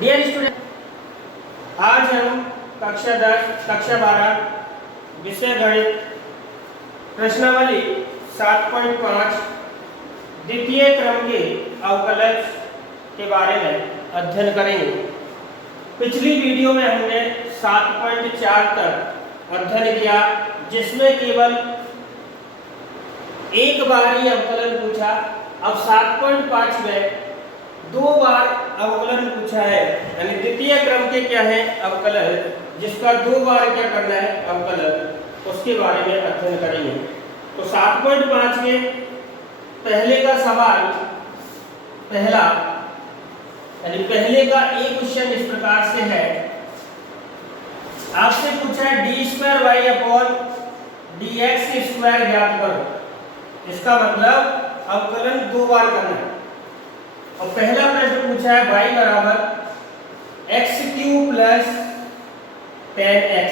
Dear student, आज हम कक्षा 10 कक्षा 12 विषय गणित प्रश्नावली 7.5 द्वितीय क्रम के अवकलज के बारे में अध्ययन करेंगे। पिछली वीडियो में हमने 7.4 तक अध्ययन किया, जिसमें केवल एक बार ही अवकलन पूछा। अब 7.5 में 2 बार अवकलन पूछा है, यानी द्वितीय क्रम के क्या है अवकलन, जिसका 2 बार क्या करना है अवकलन, उसके बारे में अध्ययन करेंगे। तो 7.5 में पहले का सवाल, पहला यानी पहले का एक क्वेश्चन इस प्रकार से है। आपसे पूछा है d2y/dx² ज्ञात करो। इसका मतलब अवकलन 2 बार करना है। और पहला प्रश्न पूछा है y बराबर x³ प्लस 10x।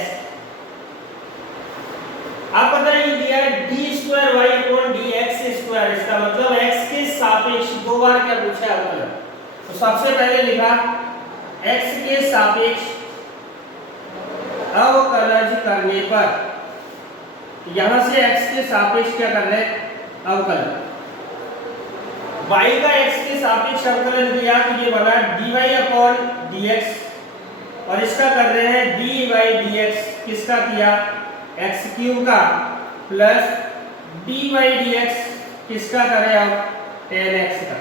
आप बताइए दिया है d2y/dx²। इसका मतलब x के सापेक्ष 2 बार क्या पूछा है अवकलन। तो सबसे पहले लिखा x के सापेक्ष अवकलज करने पर, यहां से x के सापेक्ष क्या कर रहे हैं अवकलन। y का x के सापेक्ष अवकलन किया तो ये बना dy/dx, और इसका कर रहे हैं dy/dx। किसका किया x³ का, प्लस dy/dx किसका करें अब 10x का।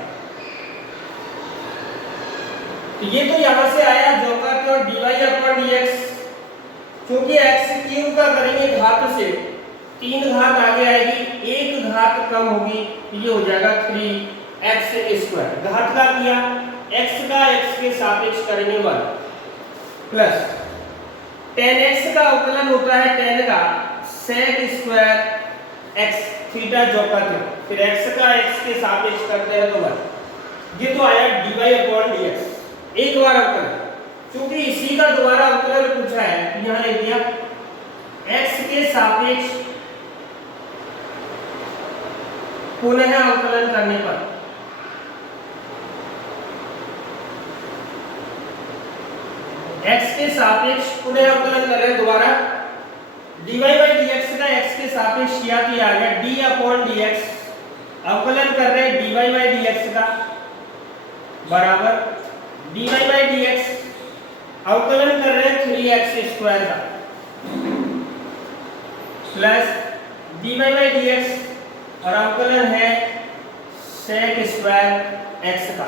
तो ये तो यहां से आया जो का तो dy/dx, क्योंकि x³ का करेंगे घात से 3 घात आगे आएगी, 1 घात कम होगी, ये हो जाएगा 3x²। घात का किया x का x के सापेक्ष करेंगे 1, प्लस 10x का अवकलन होता है 10 का sec² x थीटा जो का थे, फिर x का x के सापेक्ष करते हैं तो 1। ये तो आया dy/dx एक बार अवकलन। क्योंकि इसी का दोबारा अवकलन पूछा है, यहां लिख दिया x के सापेक्ष पुनः अवकलन करने पर, x के सापेक्ष पुनः अवकलन कर रहे हैं दोबारा। dy/dx का x के सापेक्ष किया तो आ गया d/dx। अवकलन कर रहे हैं dy/dx का बराबर dy/dx, अवकलन कर रहे हैं 3x² का, प्लस dy/dx, और अवकलन है sec² x का।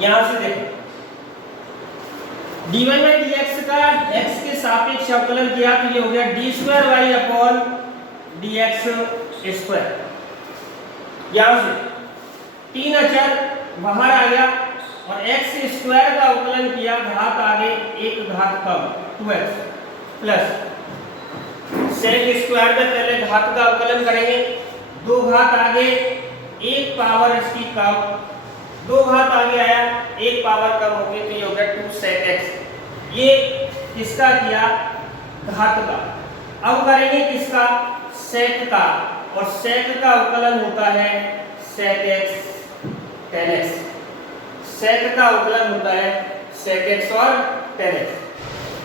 यहां से देखो dy/dx का x के सापेक्ष अवकलन किया तो ये हो गया d2y/dx²। यहां से 3 अचर बाहर आ गया, और x² का अवकलन किया घात आगे 1 घात कम 2x, प्लस sec² में पहले घात का अवकलन करेंगे, 2 घात आगे 1 पावर इसकी कम, 2 घात आगे आया 1 पावर कम हो गई, तो ये हो गया 2 sec x। ये किसका किया घात का। अब करेंगे किसका sec का, और sec का अवकलन होता है sec x 10x। sec का अवकलन होता है sec x और 10x।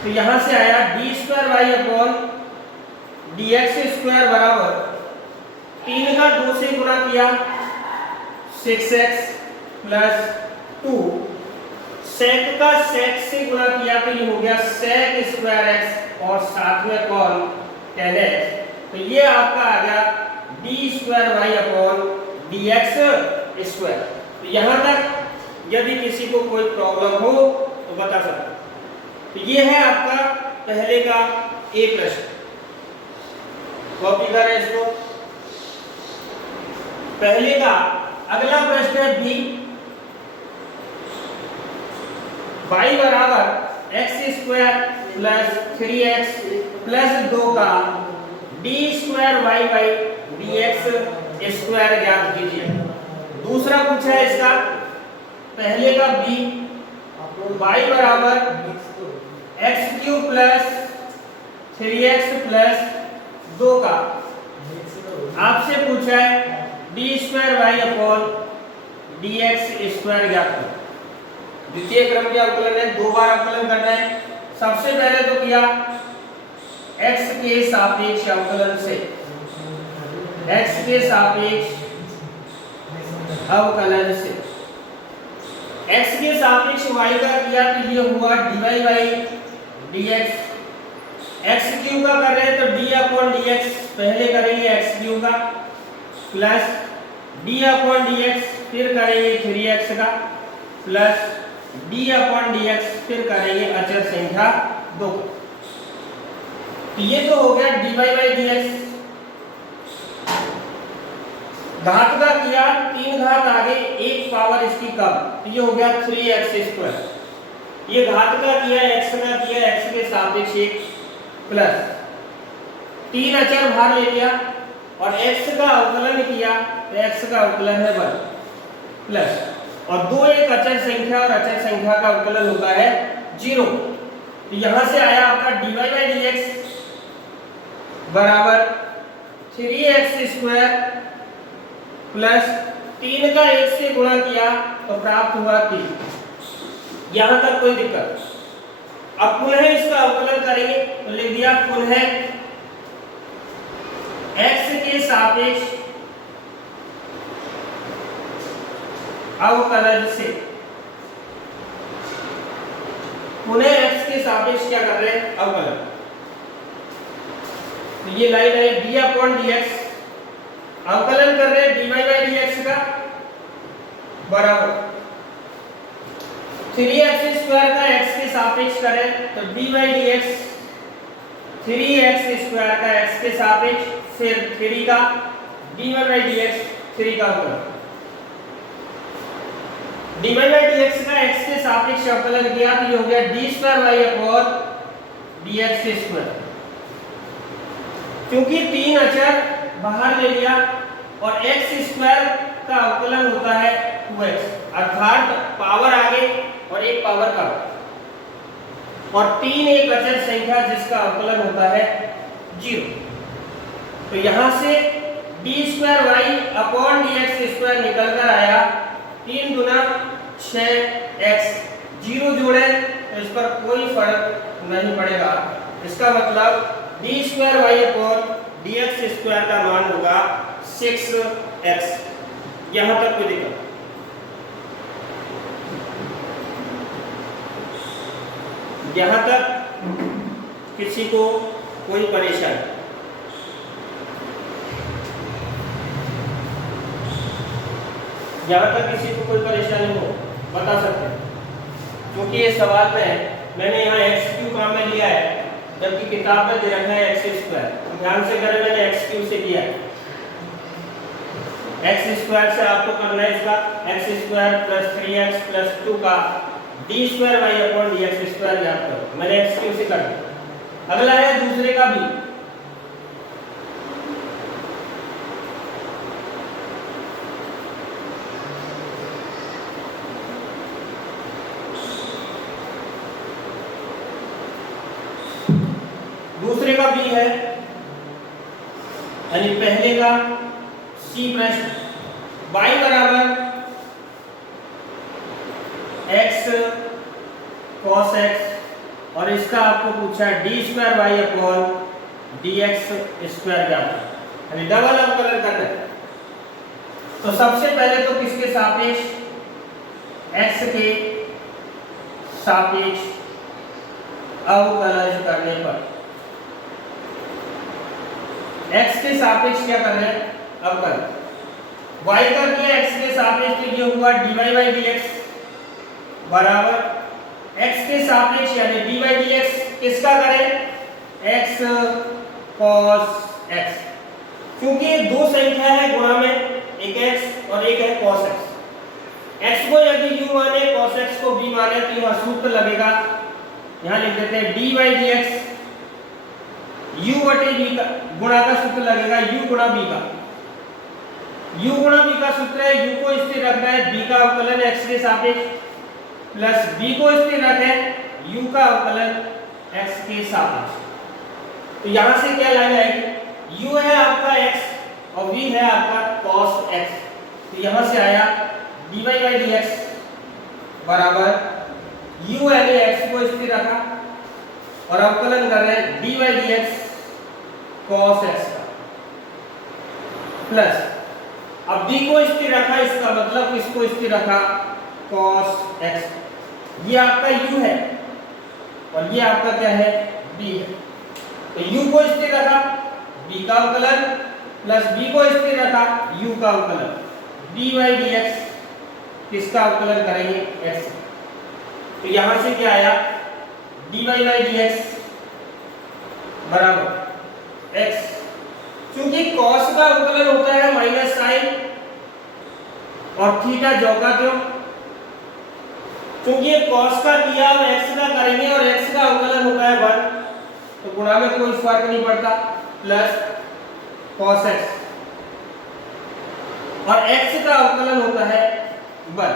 तो यहां से आया d2y/dx² बराबर 3 का 2 से गुणा किया 6x प्लस 2, sec का sec से गुणा किया तो ये हो गया sec² x, और साथ में कौन 10x। तो ये आपका आ गया d2y/dx²। तो यहां तक यदि किसी को कोई प्रॉब्लम हो तो बता सकते। तो ये है आपका पहले का ए प्रश्न। कॉपी करें इसको। पहले का अगला प्रश्न है बी, y बराबर x² प्लस 3x प्लस 2 का d2y/dx² ज्ञात कीजिए। दूसरा पूछा है इसका, पहले का b, y बराबर x³ प्लस 3x प्लस 2 का, आपसे पूछा है d2y/dx² ज्ञात करो। द्वितीय क्रम के अवकलन है, 2 बार अवकलन करना है। सबसे पहले तो किया x के सापेक्ष अवकलन से, x के सापेक्ष अवकलन से x के सापेक्ष y का किया तो ये हुआ dy dx। x क्यू का कर रहे हैं तो d/dx पहले करेंगे x क्यू का प्लस d/dx फिर करेंगे 3x का प्लस d/dx फिर करेंगे अचर संख्या 2 का। तो ये तो हो गया dy/dx। घात का किया 3 घात आगे 1 पावर इसकी कम, तो ये हो गया 3x²। ये घात का किया x का किया x के सापेक्ष 1 प्लस 3 अचर बाहर ले लिया और x का अवकलन किया तो x का अवकलन है 1 प्लस और 2 एक अचर संख्या और अचर संख्या का अवकलन होता है 0। तो यहां से आया आपका dy/dx बराबर 3x² प्लस 3 का 1 से गुणा किया तो प्राप्त हुआ 3। यहां तक कोई दिक्कत? अब पुनः इसका अवकलन करेंगे तो लिख दिया पुनः x के सापेक्ष अवकलन से, पुनः x के सापेक्ष क्या कर रहे हैं अवकलन। तो ये लाइन है d/dx अवकलन कर रहे हैं dy/dx का बराबर 3x² का x के सापेक्ष करें तो dy/dx 3x² का x के सापेक्ष फिर 3 का dy/dx 3 का अवकलन। dy/dx का x के सापेक्ष अवकलन किया तो ये हो गया d²y/dx²। क्योंकि 3 अचर बाहर ले लिया और x² का अवकलन होता है 2x, अर्थात पावर आगे और एक पावर कम और 3 एक अचर संख्या जिसका अवकलन होता है 0। तो यहां से d²y/dx² निकल कर आया 3 गुना 6x। 0 जोड़े तो इस पर कोई फर्क नहीं पड़ेगा। इसका मतलब d²y/dx² का मान होगा 6x। यहां तक कोई दिक्कत? यहां तक किसी को कोई परेशानी? यहां तक किसी को कोई परेशानी हो बता सकते हैं, क्योंकि ये सवाल में मैंने यहाँ x³ काम में लिया है जबकि किताब में दे रखा है x²। ध्यान से करें, मैंने x³ से किया है। x² से आपको करना है इसका x² + 3x + 2 का d²y/dx² याद करो। मैंने x³ से कर दिया। अगला है दूसरे का भी। दूसरे का भी है, यानी पहले का सी प्रश्न y बराबर x cos x और इसका आपको पूछा है d²y/dx² यानी डबल अवकलन करना है। तो सबसे पहले तो किसके सापेक्ष? x के सापेक्ष अवकलन करने पर x के सापेक्ष क्या कर रहे हैं अवकलन। y का किया x के सापेक्ष तो ये हुआ dy/dx बराबर x के सापेक्ष यानी dy/dx किसका करें x cos x, क्योंकि दो संख्या है गुणा में, एक x और एक है cos x। x को यदि u माने cos x को b माने तो यह सूत्र लगेगा, यहां लिख देते हैं dy/dx u/b का गुणा का सूत्र लगेगा u गुणा b का। u गुणा b का सूत्र है u को स्थिर रखना है b का अवकलन x के सापेक्ष प्लस b को स्थिर रखें u का अवकलन x के सापेक्ष। तो यहां से क्या लाइन आएगी? u है आपका x और v है आपका cos x। तो यहां से आया dy/dx बराबर u यानी x को स्थिर रखा और अवकलन कर रहे हैं dy dx cos x का प्लस अब b को स्थिर रखा, इसका मतलब इसको स्थिर रखा cos x। ये आपका u है और ये आपका क्या है b है। तो u को स्थिर रखा b का अवकलन प्लस b को स्थिर रखा u का अवकलन dy dx किसका अवकलन करेंगे x। तो यहां से क्या आया dy dx बराबर x। क्योंकि cos का अवकलन होता है माइनस साइन और थीटा जो का त्यों, क्योंकि ये cos का किया और x का करेंगे और x का अवकलन होता है 1, तो गुणा में कोई फर्क नहीं पड़ता प्लस cos x और x का अवकलन होता है 1।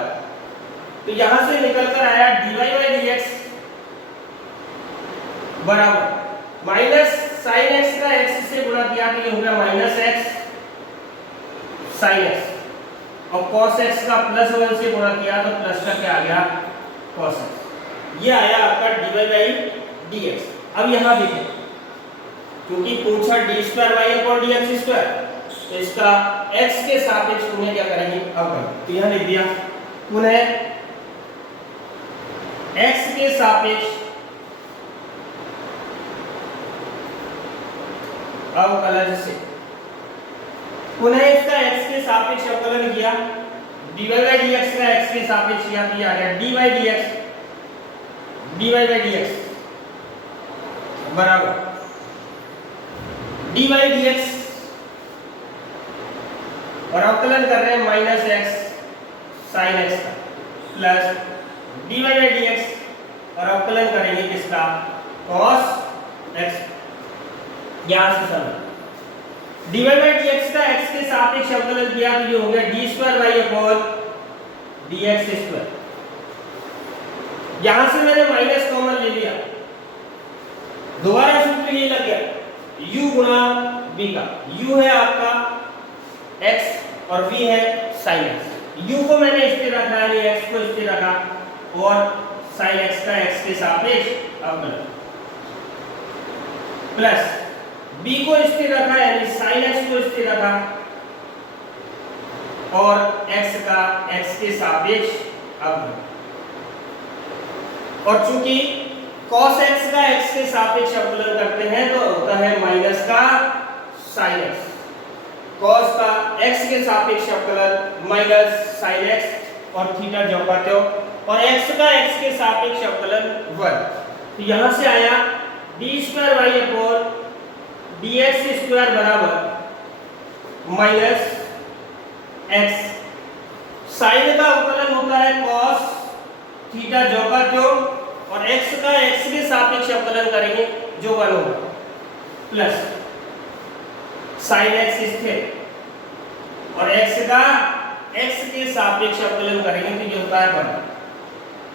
तो यहां से निकल कर आया dy dx बराबर माइनस साइन x का x से गुणा किया तो ये हो गया माइनस x साइन x और cos x का प्लस 1 से गुणा किया तो प्लस का क्या आ गया cos x। ये आया आपका dy dx। अब यहां देखें क्योंकि पूछा d2y/dx2, तो इसका x के सापेक्ष पुनः क्या करेंगे अवकलन। तो यहां लिख दिया पुनः x के सापेक्ष अवकलन से पुनः इसका x के सापेक्ष अवकलन किया dy dx का x के सापेक्ष किया तो ये आ गया dy dx बराबर dy dx और अवकलन कर रहे हैं माइनस x साइन x का प्लस dy dx और अवकलन करेंगे किसका cos x। यहां से समझ dy dx का x के सापेक्ष अवकलन किया तो ये हो गया d2y/dx2। यहां से मैंने माइनस कॉमन ले लिया, दोबारा सूत्र ये लग गया u गुणा v का। u है आपका x और v है sin x। u को मैंने स्थिर रखा यानी x को स्थिर रखा और sin x का x के सापेक्ष अवकलन प्लस b को स्थिर रखा यानी sin x को स्थिर रखा और x का x के सापेक्ष अवकलन। और चूंकि cos x का x के सापेक्ष अवकलन करते हैं तो होता है माइनस का sin x। cos का x के सापेक्ष अवकलन माइनस sin x और थीटा जो का त्यों और x का x के सापेक्ष अवकलन 1। तो यहां से आया d2y/dx2 बराबर माइनस x। sin का अवकलन होता है cos थीटा जो का त्यों और x का x के सापेक्ष अवकलन करेंगे जो 1 होगा प्लस sin x स्थिर और x का x के सापेक्ष अवकलन करेंगे तो ये होता है 1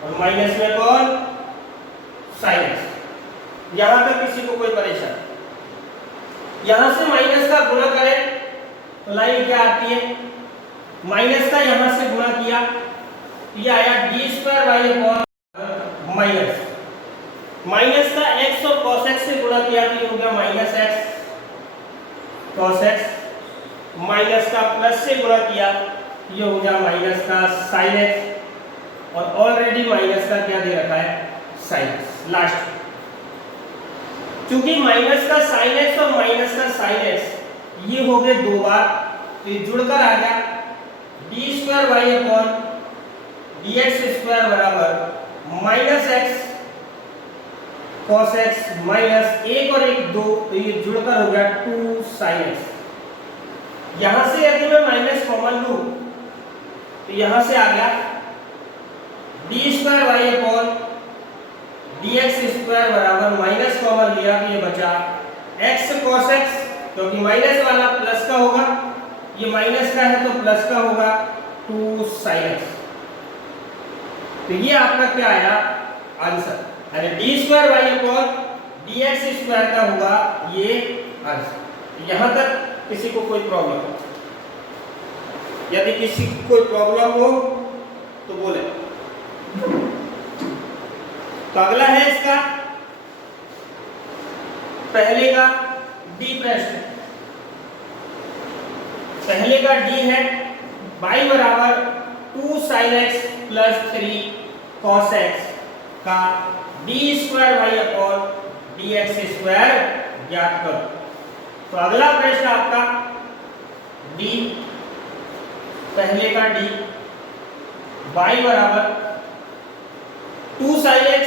और माइनस में कौन sin x। यहां तक किसी को कोई परेशानी? यहां से माइनस का गुणा करें तो लाइन क्या आती है माइनस का यहां से गुणा किया तो ये आया d2y माइनस माइनस का x और cos x से गुणा किया तो ये हो गया minus x cos x minus का प्लस से गुणा किया ये हो गया माइनस का sin x और ऑलरेडी माइनस का क्या दे रखा है sin x लास्ट। क्योंकि माइनस का sin x और माइनस का sin x ये हो गए दो बार तो ये जुड़कर आ गया d2y/dx2 बराबर minus x cos x minus 1 और 1 2 तो ये जुड़कर हो गया 2 sin x। यहां से यदि मैं माइनस कॉमन लूं तो यहां से आ गया d2y/dx2 बराबर माइनस कॉमन लिया तो ये बचा x cos x क्योंकि माइनस वाला प्लस का होगा ये माइनस का है तो प्लस का होगा 2 sin x। तो ये आपका क्या आया आंसर यानी d2y/dx2 का होगा ये आंसर। यहां तक किसी को कोई प्रॉब्लम? यदि किसी को कोई प्रॉब्लम हो तो बोले। तो अगला है इसका पहले का डी प्रश्न। पहले का डी है y बराबर 2 sin x plus 3 cos x का d square y upon d x square ज्ञात करो। तो अगला प्रश्न आपका डी, पहले का डी y बराबर 2 sin x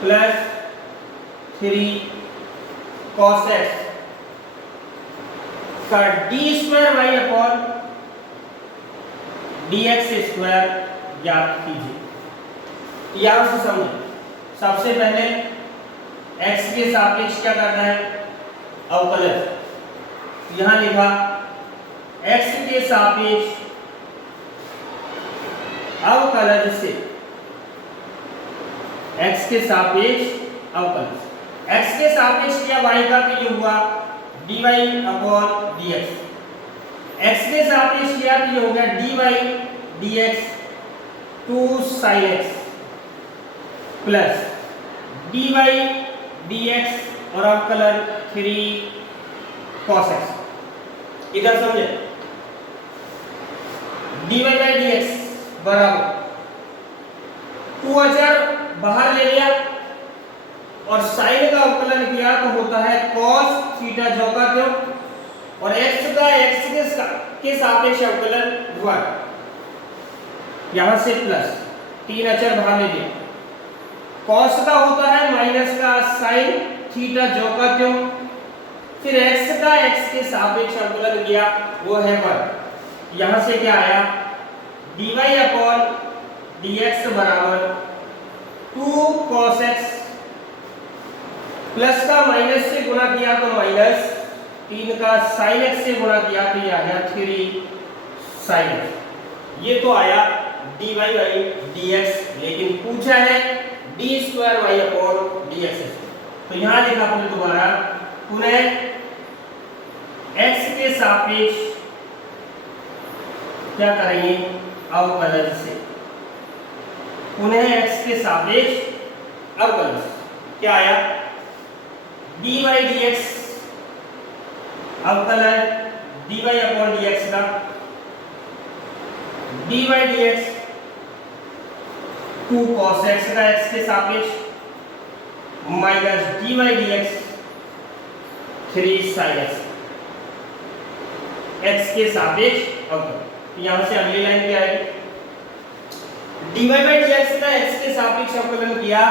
plus 3 cos x का d square y upon d x square ज्ञात कीजिए। यहां से समझें, सबसे पहले x के सापेक्ष क्या करना है, अवकलन। यहां लिखा x के सापेक्ष अवकलन से, x के सापेक्ष अवकलन, x के सापेक्ष किया y का तो ये हुआ dy अपॉन dx, x के सापेक्ष किया तो ये हो गया dy dx 2 sin x plus dy dx और अवकलन 3 cos x। इधर समझे, dy dx बराबर 2 अचर बाहर ले लिया और साइन का अवकलन किया तो होता है cos थीटा जो का त्यों, और x का x के सापेक्ष अवकलन 1, यहां से प्लस 3 अचर बाहर ले लिया, cos का होता है माइनस का साइन थीटा जो का त्यों, फिर x का x के सापेक्ष अवकलन किया वो है 1, यहां से क्या आया dy अपॉन dx बराबर 2 cos x प्लस का माइनस से गुणा किया तो माइनस, 3 का sin x से गुणा किया तो ये आ गया 3 sin x। ये तो आया dy बाई dx, लेकिन पूछा है d square y upon dx। तो यहां लिखा हमने दोबारा पुनः x के सापेक्ष क्या करेंगे, अवकलन से, पुनः x के सापेक्ष अवकलन से क्या आया dy dx अवकलन dy अपॉन dx का dy dx 2 cos x का x के सापेक्ष minus dy dx 3 sin x, x के सापेक्ष अवकलन। यहां से अगली लाइन क्या आएगी, dy dx का x के सापेक्ष अवकलन किया,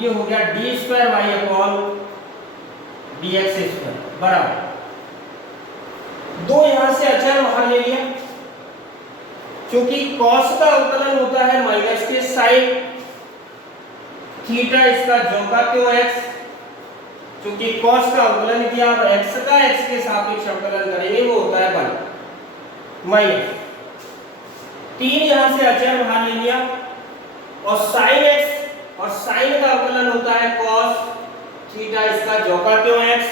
ये हो गया d square y upon dx square बराबर 2, यहां से अचर बाहर ले लिया, क्योंकि cos का अवकलन होता है माइनस के साइन थीटा इसका जो का त्यों x, क्योंकि cos का अवकलन किया और x का x के सापेक्ष अवकलन करेंगे वो होता है 1 माइनस 3, यहां से अचर बाहर ले लिया, और sin x और sin का अवकलन होता है cos थीटा इसका जो का त्यों x,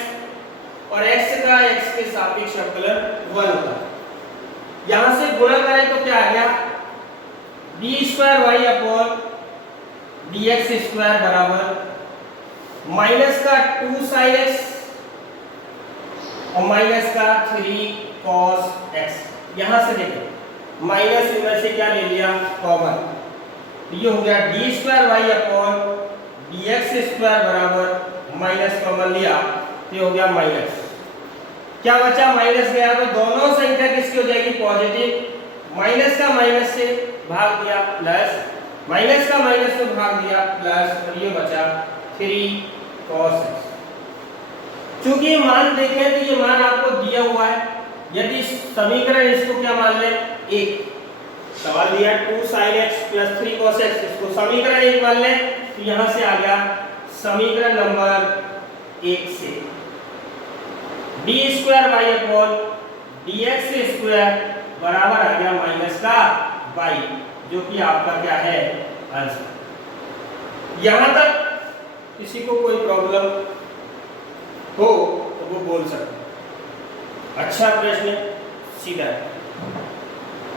और x का x के सापेक्ष अवकलन 1 होता है। यहां से गुणा करें तो क्या आ गया d square y upon dx square बराबर माइनस का 2 sin x और माइनस का 3 cos x। यहां से देखो माइनस में से क्या ले लिया कॉमन, ये हो गया d square y upon dx square बराबर माइनस कॉमन लिया तो हो गया माइनस, क्या बचा माइनस गया तो दोनों संख्या किसकी हो जाएगी पॉजिटिव, माइनस का माइनस से भाग दिया प्लस, माइनस का माइनस से भाग दिया प्लस, और ये बचा 3 cos x। चूंकि मान देखें तो ये मान आपको दिया हुआ है, यदि समीकरण इसको क्या मान ले 1, सवाल दिया 2 sin x plus 3 cos x, इसको समीकरण 1 मान ले तो यहां से आ गया समीकरण नंबर 1 से d square y upon dx square बराबर आ गया माइनस का y, जो कि आपका क्या है आंसर। यहां तक किसी को कोई प्रॉब्लम हो तो वो बोल सकते। अच्छा प्रश्न सीधा है,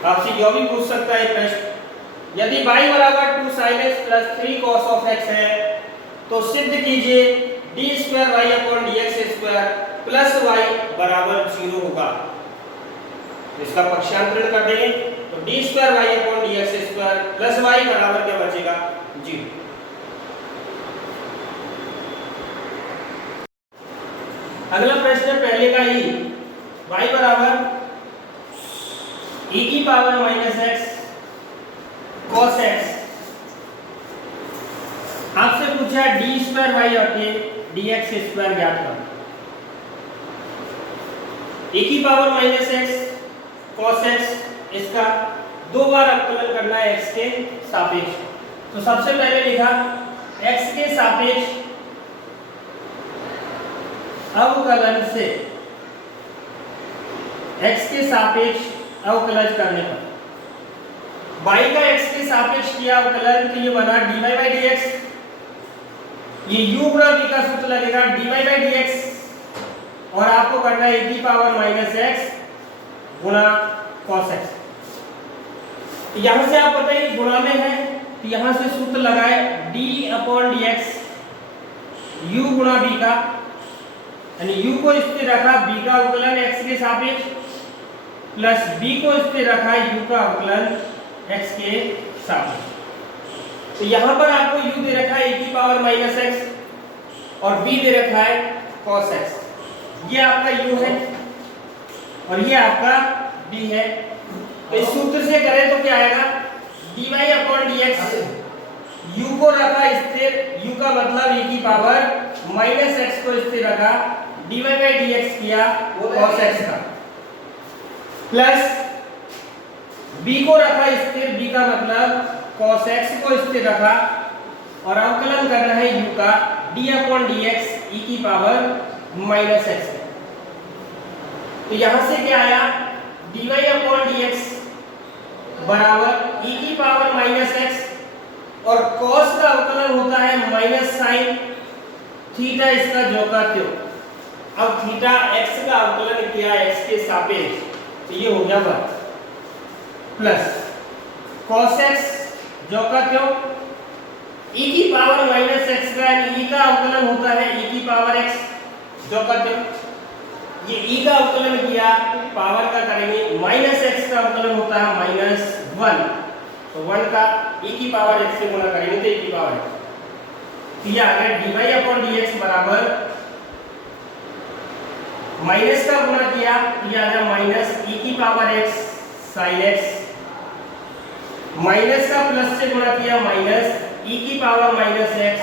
आपसे जो भी पूछ सकता है प्रश्न यदि y बराबर 2 sin x plus 3 cos of x है तो सिद्ध कीजिए d square y upon dx square plus y बराबर 0 होगा। इसका पक्षांतरण कर देंगे तो d square y upon dx square plus y बराबर क्या बचेगा 0। अगला प्रश्न पहले का ही y बराबर e की power minus x cos x आपसे पूछा d स्क्वायर y और dx स्क्वायर ज्ञात करो। e की power minus x cos x इसका दो बार अवकलन करना है x के सापेक्ष। तो सबसे पहले लिखा x के सापेक्ष अवकलन से x के सापेक्ष अवकलन करने पर y का x के सापेक्ष किया अवकलन तो ये बना dy by dx, ये u गुणा v का सूत्र लगेगा dy by dx और आपको करना है e की पावर माइनस x गुणा cos x। यहां से आप बताइए गुणा में है तो यहां से सूत्र लगाए d अपॉन dx u गुणा v का, यानी u को स्थिर रखा v का अवकलन x के सापेक्ष प्लस b को स्थिर रखा u का अवकलन x के सापेक्ष। तो यहां पर आपको u दे रखा है e की पावर माइनस x और b दे रखा है cos x। ये आपका u है और ये आपका b है। तो इस सूत्र से करें तो क्या आएगा dy अपॉन dx, u को रखा स्थिर, u का मतलब e की पावर माइनस x को स्थिर रखा dy by dx किया cos x का, प्लस b को रखा स्थिर, b का मतलब cos x को स्थिर रखा और अवकलन करना है u का d अपॉन dx e की पावर माइनस x। तो यहां से क्या आया dy अपॉन dx बराबर e की पावर माइनस x और cos का अवकलन होता है माइनस साइन थीटा इसका जो का त्यों। अब थीटा x का अवकलन किया x के सापेक्ष तो ये हो गया वर्ग प्लस cos x जो का त्यों e की पावर माइनस x का, यानी e का अवकलन होता है e की पावर x जो का त्यों। ये e का अवकलन किया पावर का करेंगे माइनस x का अवकलन होता है माइनस 1, तो 1 का e की पावर x से गुणा करेंगे तो e की पावर x। तो ये आ गया dy अपॉन dx बराबर माइनस का गुणा किया ये आ गया माइनस e की power x sin x, minus का प्लस से गुणा किया माइनस e की power minus x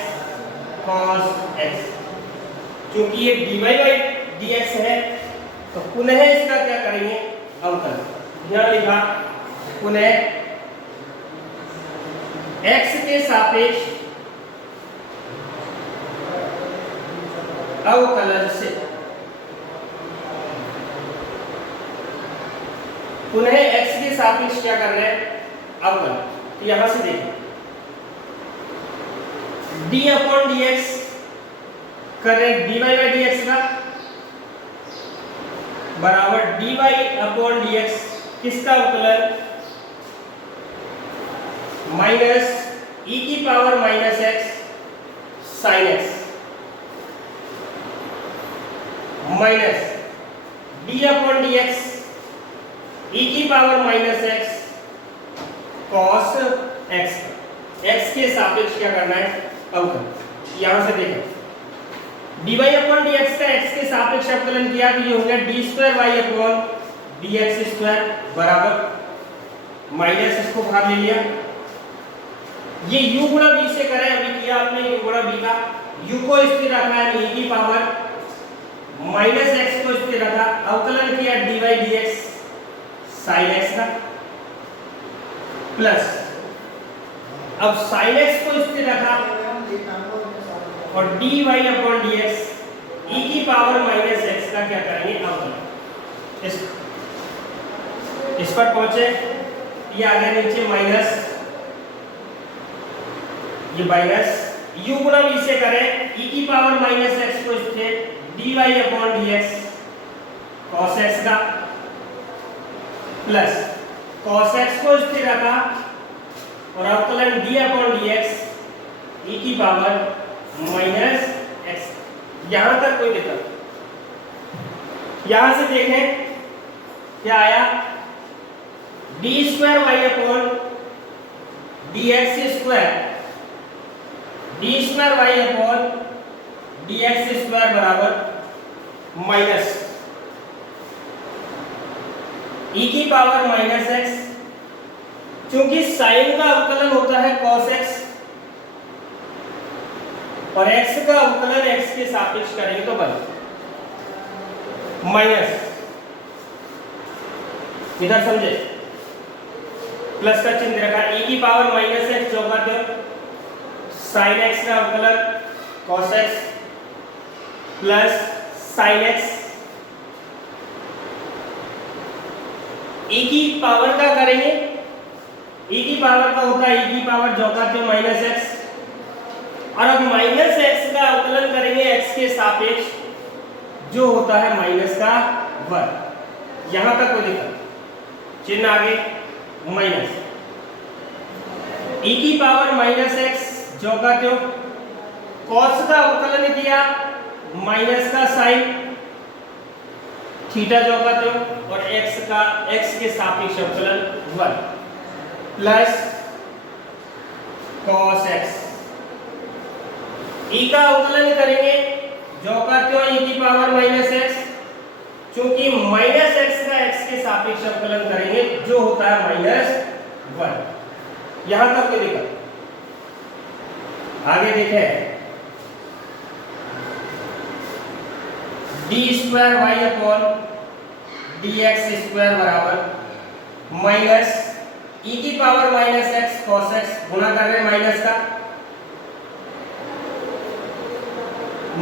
cos x। क्योंकि ये dy by dx है तो पुनः इसका क्या करेंगे अवकलन। ध्यान लिखा पुनः x के सापेक्ष अवकलन से, पुनः x के सापेक्ष क्या कर रहे हैं अवकलन। तो यहां से देखो d अपॉन dx कर रहे dy by dx का बराबर dy अपॉन dx किसका अवकलन माइनस e की power minus x sin x minus d upon dx e की power minus x cos x, x के सापेक्ष क्या करना है अवकलन। यहां से देखो dy अपॉन dx का x के सापेक्ष अवकलन किया तो ये हो गया d square y upon dx square बराबर माइनस इसको भाग ले लिया। ये u गुणा v से करें अभी किया आपने u गुणा v का, u को स्थिर रखा है e की पावर माइनस x को स्थिर रखा, अवकलन किया dy dx sin x का प्लस अब sin x को स्थिर रखा और dy अपॉन dx e की पावर माइनस x का क्या करेंगे अवकलन। इस पर पहुंचे ये आ गया नीचे माइनस, ये माइनस u गुणा v से करें e की पावर माइनस x को स्थिर dy upon dx cos x का प्लस cos x को स्थिर रखा और अवकलन डी अपॉन डी एक्स ई की पावर माइनस एक्स। यहां तक कोई दिक्कत? यहां से देखें क्या आया, d square y upon d x square, d square y upon d x square बराबर माइनस ई की पावर माइनस एक्स। क्योंकि साइन का अवकलन होता है cos x और x का अवकलन x के सापेक्ष करेंगे तो बन माइनस, इधर समझे, प्लस का चिन्ह रखा, e की पावर माइनस एक्स जो होगा तो साइन x का अवकलन cos x plus sign x, e की पावर का करेंगे, e की पावर का होता है e की पावर जो का तो माइनस एक्स, और अब माइनस एक्स का अवकलन करेंगे x के सापेक्ष जो होता है माइनस का वर्ग। यहां तक कोई दिक्कत? चिन्ह आगे माइनस, e की पावर माइनस एक्स जो का तो cos का अवकलन किया माइनस का साइन थीटा जो का तो, और x के सापेक्ष अवकलन वर्ग प्लस cos x, e का अवकलन करेंगे जो का तो e की पावर माइनस एक्स, क्योंकि माइनस एक्स का x के सापेक्ष अवकलन करेंगे जो होता है माइनस वन। यहां तक कोई दिक्कत? आगे देखें, d square y upon d x square बराबर माइनस ई की power minus x cos x, गुणा कर रहे हैं माइनस का,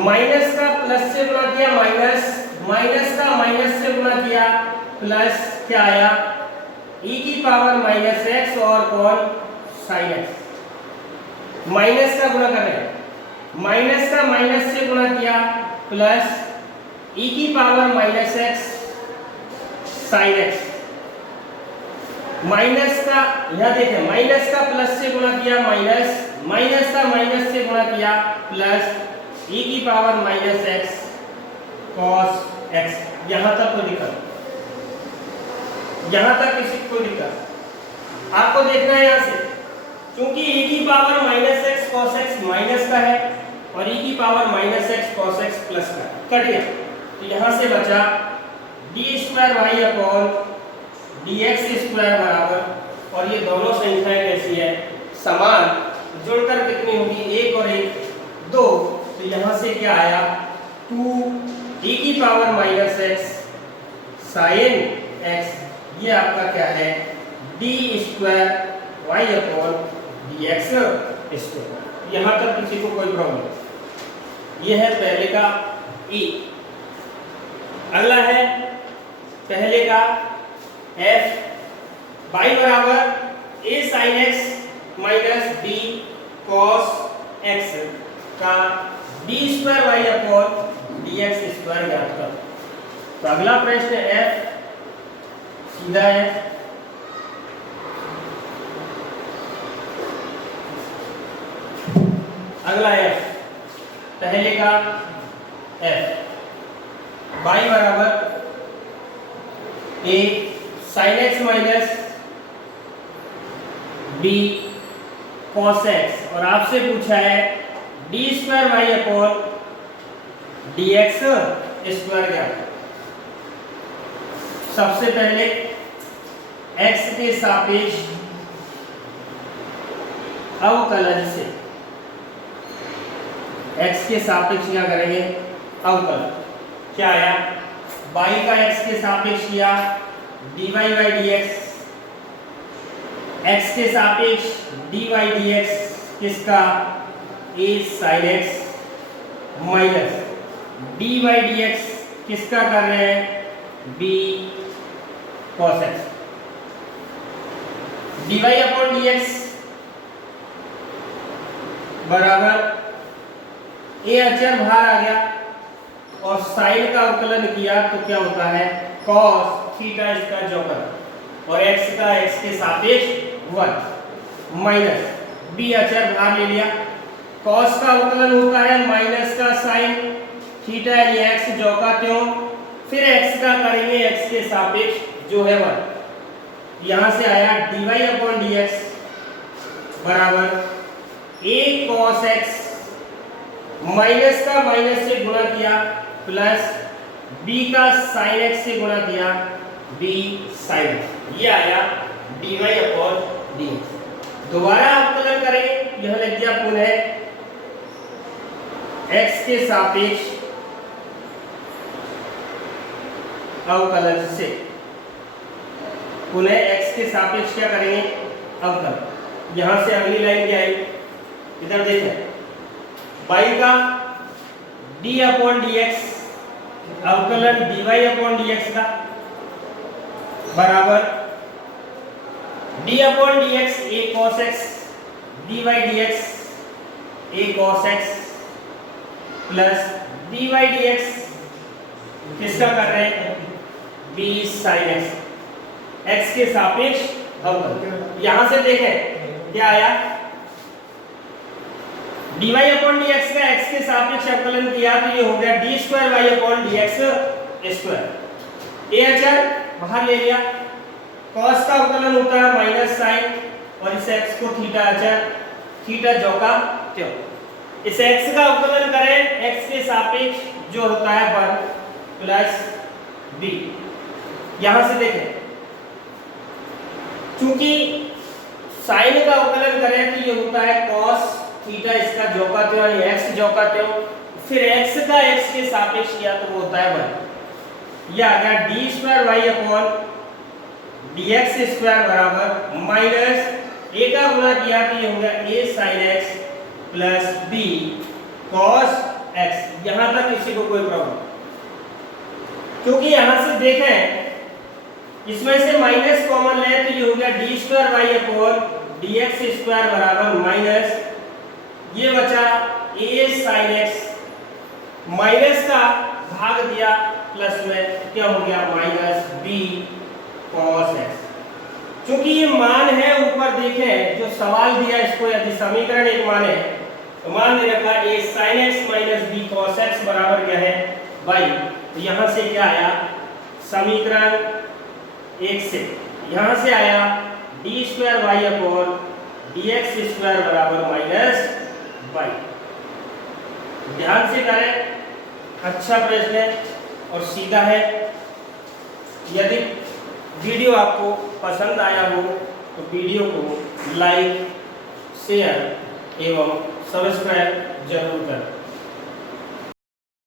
माइनस का प्लस से गुणा किया माइनस, माइनस का माइनस से गुणा किया प्लस, क्या आया e की पावर माइनस एक्स और कौन साइन एक्स, माइनस का गुणा कर रहे हैं, माइनस का माइनस से गुणा किया प्लस e की power minus x sine x, minus का यह देखें माइनस का प्लस से गुणा किया माइनस, माइनस का माइनस से गुणा किया प्लस e की power minus x cos x. यहां तक कोई दिक्कत? यहां तक किसी को दिक्कत? आपको देखना है यहां से, क्योंकि e की power minus x cos x minus का है और e की power minus x cos x plus का है, कट गया। तो यहां से बचा d square y upon d x square बराबर, और ये दोनों संख्याएं कैसी है समान, जुड़कर कितनी होगी एक और एक दो, तो यहां से क्या आया 2 e की power minus x sine x, ये आपका क्या है d square y upon d x square. यहां तक किसी को कोई प्रॉब्लम? ये है पहले का e। अगला है पहले का f बाई बराबर a sine x minus b cos x का d square y upon d x square ज्ञात कर। तो अगला प्रश्न f सीधा है, अगला f पहले का f बाई बराबर a sine x minus b cos x, और आपसे पूछा है d square y upon d x square क्या। सबसे पहले x के सापेक्ष अवकलन से, x के सापेक्ष क्या करेंगे अवकलन, क्या आया y का x के सापेक्ष किया dy बाई dx, x के सापेक्ष dy dx किसका a sin x minus dy dx किसका कर रहे हैं b cos x, dy upon dx बराबर a अचर बाहर आ गया और साइन का अवकलन किया तो क्या होता है cos थीटा इसका जोकर और x का x के सापेक्ष 1 माइनस बी अचर बाहर ले लिया, कॉस का अवकलन होता है माइनस का साइन थीटा यानी एक्स जो का त्यों, फिर एक्स का करेंगे एक्स के सापेक्ष जो है 1, यहां से आया dy अपॉन dx बराबर a cos x माइनस का माइनस से गुणा किया प्लस b का sin x से गुणा किया b sin x, ये आया dy अपॉन dx। दोबारा अवकलन करेंगे, यह लग गया पुनः x के सापेक्ष अवकलन से, पुनः x के सापेक्ष क्या करेंगे अवकलन। यहां से अगली लाइन क्या आई, इधर देखें y का d अपॉन dx अवकलन dy अपॉन dx का बराबर d upon dx a cos x dy dx a cos x plus dy dx किसका कर रहे हैं b sin x, x के सापेक्ष अवकलन। यहां से देखें क्या आया, dy अपॉन dx का x के सापेक्ष अवकलन किया तो ये हो गया d square y upon dx square, a अचर बाहर ले लिया, cos का अवकलन होता है माइनस साइन और इस x को थीटा अचर थीटा जो का त्यों, इस x का अवकलन करें x के सापेक्ष जो होता है 1 प्लस b। यहां से देखें चूंकि साइन का अवकलन करें तो ये होता है cos थीटा इसका जो का त्यों यानी x जो का त्यों, फिर x का x के सापेक्ष किया तो वो होता है 1, यह आ गया d square y upon dx square बराबर माइनस a का गुणा किया तो ये हो गया a sin x plus b cos x। यहां तक किसी को कोई प्रॉब्लम, क्योंकि यहां से देखें इसमें से माइनस कॉमन ले तो ये हो गया d square y upon dx square बराबर माइनस ये बचा a sin x, माइनस का भाग दिया प्लस में क्या हो गया माइनस b cos x। क्योंकि ये मान है ऊपर देखें जो सवाल दिया इसको, यदि समीकरण एक मान है तो मान दे रखा a sin x minus b cos x बराबर क्या है y, तो यहां से क्या आया समीकरण 1 से, यहां से आया d square y upon dx square बराबर माइनस y। ध्यान से करें, अच्छा प्रश्न है और सीधा है। यदि वीडियो आपको पसंद आया हो तो वीडियो को लाइक शेयर एवं सब्सक्राइब जरूर करें।